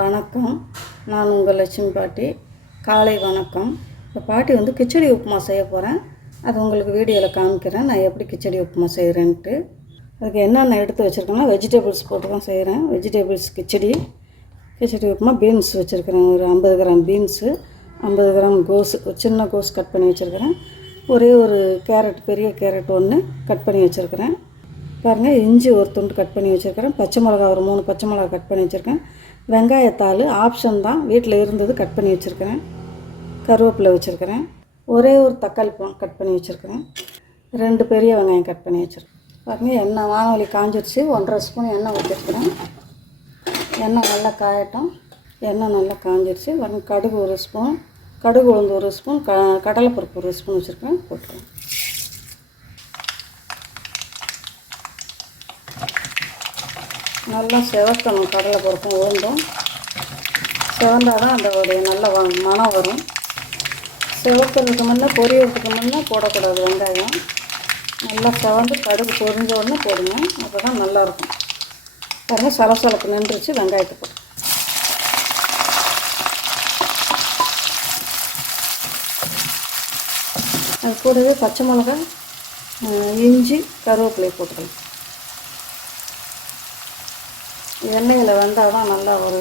வணக்கம். நான் உங்கள் லட்சுமி பாட்டி. காலை வணக்கம். இப்போ பாட்டி வந்து கிச்சடி உப்புமா செய்ய போகிறேன் அது உங்களுக்கு வீடியோவில் காமிக்கிறேன். நான் எப்படி கிச்சடி உப்புமா செய்கிறேன்ட்டு அதுக்கு என்னென்ன எடுத்து வச்சுருக்கேன்னா வெஜிடபிள்ஸ் போட்டு தான் செய்கிறேன் வெஜிடபிள்ஸ் கிச்சடி. கிச்சடி உப்புமா பீன்ஸ் வச்சுருக்கிறேன். ஒரு ஐம்பது கிராம் பீன்ஸு ஐம்பது கிராம் கோஸ் ஒரு சின்ன கோஸ் கட் பண்ணி வச்சுருக்கிறேன். ஒரே ஒரு கேரட் பெரிய கேரட் ஒன்று கட் பண்ணி வச்சுருக்கிறேன். பாருங்கள் இஞ்சி ஒரு துண்டு கட் பண்ணி வச்சுருக்கிறேன். பச்சை மிளகா ஒரு மூணு பச்சை மிளகா கட் பண்ணி வச்சுருக்கேன். வெங்காயத்தாள் ஆப்ஷன் தான் வீட்டில் இருந்தது கட் பண்ணி வச்சுருக்கிறேன். கருவேப்பிலை வச்சுருக்கிறேன். ஒரே ஒரு தக்காளி பழம் கட் பண்ணி வச்சுருக்கிறேன். ரெண்டு பெரிய வெங்காயம் கட் பண்ணி வச்சுருக்கேன். பாருங்கள் எண்ணெய் வானொலி காஞ்சிருச்சு. ஒன்றரை ஸ்பூன் எண்ணெய் ஊற்றிருக்கிறேன் எண்ணெய் நல்லா காயட்டும். எண்ணெய் நல்லா காஞ்சிருச்சு. பாருங்க கடுகு ஒரு ஸ்பூன் கடுகு உளுந்து ஒரு ஸ்பூன் க கடலைப்பருப்பு ஒரு ஸ்பூன் வச்சுருக்கேன் போட்டுருவேன் நல்லா செவக்கணும் கடலை பருப்பும் உளுந்தும். செவந்தால் தான் அந்த நல்ல வ- மணம் வரும். செவக்கிறதுக்கு முன்னே பொரியறதுக்கு முன்னே போடக்கூடாது வெங்காயம். நல்லா செவந்து கடுகு பொரிஞ்ச உடனே போடுங்க. அப்போ தான் நல்லாயிருக்கும். பாருங்கள் சலசலப்பு நின்றுச்சு வெங்காயத்துக்கு அது கூடவே பச்சை மிளகாய் இஞ்சி கருவேப்பிலை போட்டுக்கலாம். எண்ணெயில் வெந்தால் தான் நல்லா ஒரு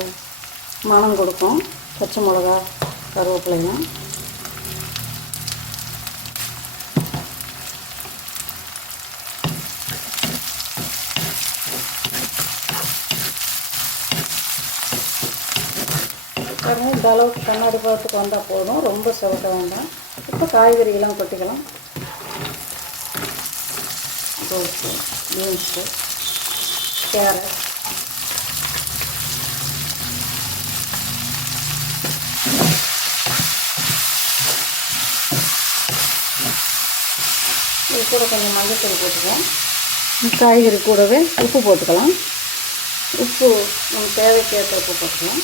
மணம் கொடுக்கும். பச்சை மிளகா கருவேப்பிலையும். பாருங்க இந்த அளவுக்கு கண்ணாடி பழத்துக்கு வந்தால் போதும். ரொம்ப செவக்க வேண்டாம். இப்போ காய்கறிகள்லாம் கொட்டிக்கலாம். கோஸு பீன்ஸு கேரட். இது கூட கொஞ்சம் மஞ்சத்தூள் போட்டுக்கலாம் காய்கறி கூடவே உப்பு போட்டுக்கலாம். உப்பு நம்ம தேவைக்கேற்ற உப்பு போட்டுக்கலாம்.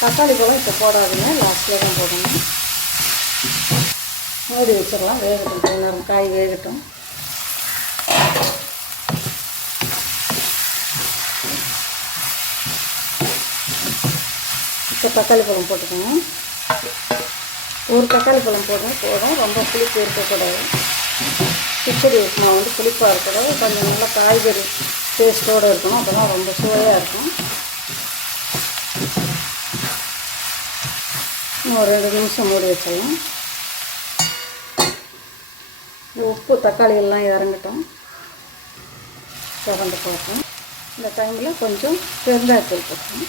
தக்காளி பழம் இப்போ போடாதீங்க லாஸ்ட்டில் தான் போடணும். மூடி வச்சிடலாம் வேகட்டும். கொஞ்ச நேரம் காய் வேகட்டும். இப்போ தக்காளி பழம் போட்டுக்கணும் ஒரு தக்காளி பழம் போதும் போதும் ரொம்ப புளிப்பு இருக்கக்கூடாது. கிச்சடி உப்புமா வந்து புளிப்பாக இருக்கக்கூடாது. கொஞ்சம் நல்லா காய்கறி டேஸ்ட்டோடு இருக்கணும். அப்போ தான் ரொம்ப சுவையாக இருக்கும். ஒரு ரெண்டு நிமிஷம் மூடி வச்சிடலாம். இந்த உப்பு தக்காளி எல்லாம் இறங்கட்டும். திறந்து பார்ப்போம் இந்த டைமில் கொஞ்சம் பெருங்காயத்தூள் போட்டோம்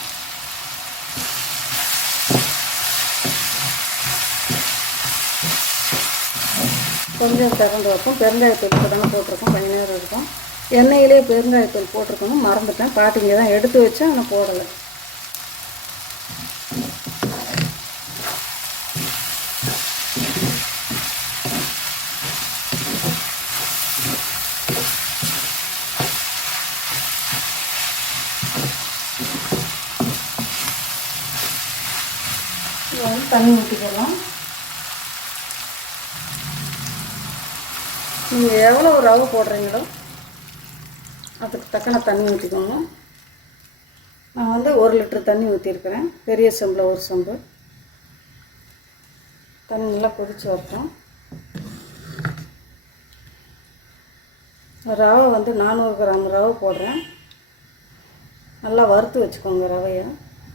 கொஞ்சம் திறந்து வைப்போம். பெருங்காயத்தூள் இப்போ தானே போட்டிருக்கோம். கொஞ்ச நேரம் இருக்கும். எண்ணெயிலே பெருங்காயத்தூள் போட்டிருக்கணும். மறந்துட்டேன். பாட்டிங்க தான் எடுத்து வச்சேன் ஆனால் போடலை. தண்ணி ஊற்றிக்கலாம் நீங்கள் எவ்வளோ ரவை போடுறீங்களோ அதுக்கு தக்கன தண்ணி ஊற்றிக்கோங்க நான் வந்து ஒரு லிட்டர் தண்ணி ஊற்றிருக்கிறேன் பெரிய செம்பில் ஒரு செம்பு. தண்ணி நல்லா கொதிச்சு வரட்டும். ரவை வந்து நானூறு கிராம் ரவை போடுறேன். நல்லா வறுத்து வச்சுக்கோங்க ரவையை.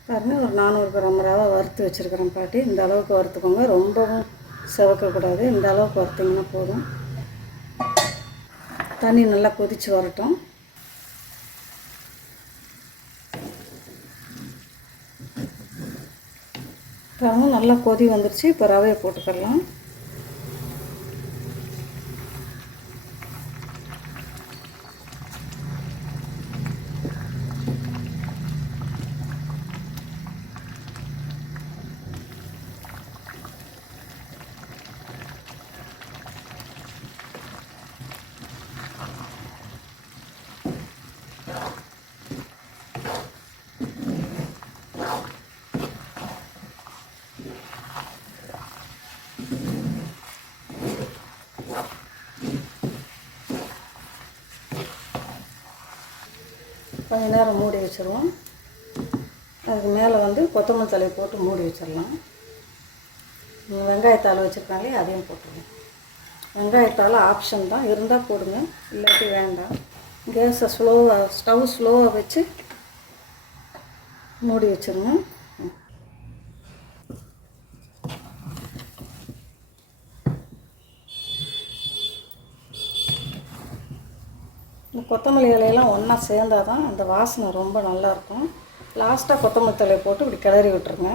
பாருங்க ஒரு நானூறு கிராம் ரவை வறுத்து வச்சுருக்கிறேன் பாட்டி. இந்த அளவுக்கு வறுத்துக்கோங்க. ரொம்பவும் செவக்கக்கூடாது. இந்த அளவுக்கு வறுத்திங்கன்னா போதும். தண்ணி நல்லா கொதிச்சு வரட்டும். ரவும் நல்லா கொதி வந்துருச்சு இப்போ ரவையை போட்டுக்கலாம் கொஞ்ச நேரம் மூடி வச்சுருவோம். அதுக்கு மேலே வந்து கொத்தமல்லி தலையை போட்டு மூடி வச்சிடலாம். வெங்காயத்தாள் வச்சுருக்காங்களே அதையும் போட்டுருவோம். வெங்காயத்தாள் ஆப்ஷன் தான். இருந்தால் போடுங்க இல்லாட்டி வேண்டாம். கேஸை ஸ்லோவாக ஸ்டவ் ஸ்லோவாக வச்சு மூடி வச்சிருங்க. இந்த கொத்தமல்லி இலையெல்லாம் ஒன்றா சேர்ந்தால் தான் அந்த வாசனை ரொம்ப நல்லாயிருக்கும். லாஸ்ட்டாக கொத்தமல்லி தலையை போட்டு இப்படி கிளறி விட்டுருங்க.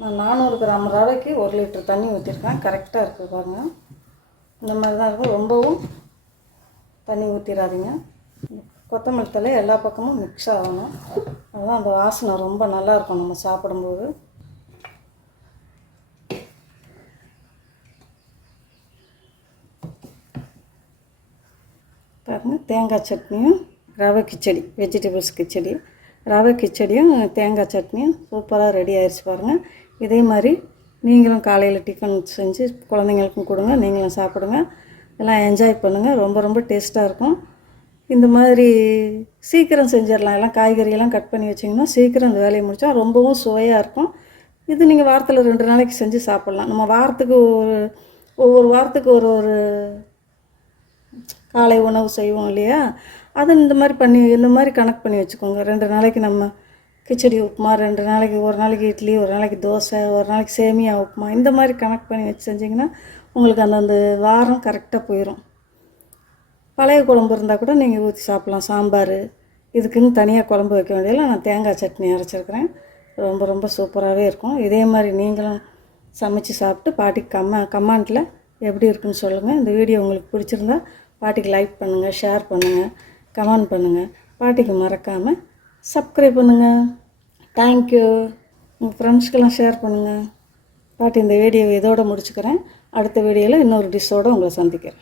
நான் நானூறு கிராம் ரவைக்கு ஒரு லிட்டர் தண்ணி ஊற்றிருக்கேன் கரெக்டாக இருக்குது பாருங்கள் இந்த மாதிரி தான் இருக்கும். ரொம்பவும் தண்ணி ஊற்றிடாதீங்க கொத்தமல்லி தலை எல்லா பக்கமும் மிக்ஸ் ஆகணும். அதுதான் அந்த வாசனை ரொம்ப நல்லாயிருக்கும் நம்ம சாப்பிடும்போது. பாருங்கள் தேங்காய் சட்னியும் ரவை கிச்சடி வெஜிடபிள்ஸ் கிச்சடி ரவை கிச்சடியும் தேங்காய் சட்னியும் சூப்பராக ரெடி ஆயிடுச்சு பாருங்கள் இதே மாதிரி நீங்களும் காலையில் டிஃபன் செஞ்சு குழந்தைங்களுக்கும் கொடுங்க நீங்களும் சாப்பிடுங்க. எல்லாம் என்ஜாய் பண்ணுங்கள் ரொம்ப ரொம்ப டேஸ்ட்டாக இருக்கும். இந்த மாதிரி சீக்கிரம் செஞ்சிடலாம். எல்லாம் காய்கறியெல்லாம் கட் பண்ணி வச்சிங்கன்னா சீக்கிரம் இந்த வேலையை முடித்தா ரொம்பவும் சுவையாக இருக்கும். இது நீங்கள் வாரத்தில் ரெண்டு நாளைக்கு செஞ்சு சாப்பிட்லாம். நம்ம வாரத்துக்கு ஒரு ஒவ்வொரு வாரத்துக்கு ஒரு ஒரு காலை உணவு செய்வோம் இல்லையா? அது இந்த மாதிரி பண்ணி இந்த மாதிரி கணக்கு பண்ணி வச்சுக்கோங்க. ரெண்டு நாளைக்கு நம்ம கிச்சடி உப்புமா ரெண்டு நாளைக்கு ஒரு நாளைக்கு இட்லி ஒரு நாளைக்கு தோசை ஒரு நாளைக்கு சேமியா உப்புமா இந்த மாதிரி கணக்கு பண்ணி வச்சு செஞ்சிங்கன்னா உங்களுக்கு அந்தந்த வாரம் கரெக்டாக போயிடும் பழைய குழம்பு இருந்தால் கூட நீங்கள் ஊற்றி சாப்பிட்லாம். சாம்பார் இதுக்குன்னு தனியாக குழம்பு வைக்க வேண்டியதில்லை. நான் தேங்காய் சட்னி அரைச்சிருக்கிறேன். ரொம்ப ரொம்ப சூப்பராகவே இருக்கும். இதே மாதிரி நீங்களும் சமைச்சு சாப்பிட்டு பாட்டிக்கு கம்ம கமாண்டில் எப்படி இருக்குன்னு சொல்லுங்கள் இந்த வீடியோ உங்களுக்கு பிடிச்சிருந்தா பாட்டிக்கு லைக் பண்ணுங்கள் ஷேர் பண்ணுங்கள் கமெண்ட் பண்ணுங்கள் பாட்டிக்கு மறக்காமல் சப்ஸ்கிரைப் பண்ணுங்கள் தேங்க்யூ உங்கள் ஃப்ரெண்ட்ஸ்க்கெல்லாம் ஷேர் பண்ணுங்கள் பாட்டி இந்த வீடியோ இதோடு முடிச்சுக்கிறேன். அடுத்த வீடியோவில் இன்னொரு டிஷ்ஷோடு உங்களை சந்திக்கிறேன்.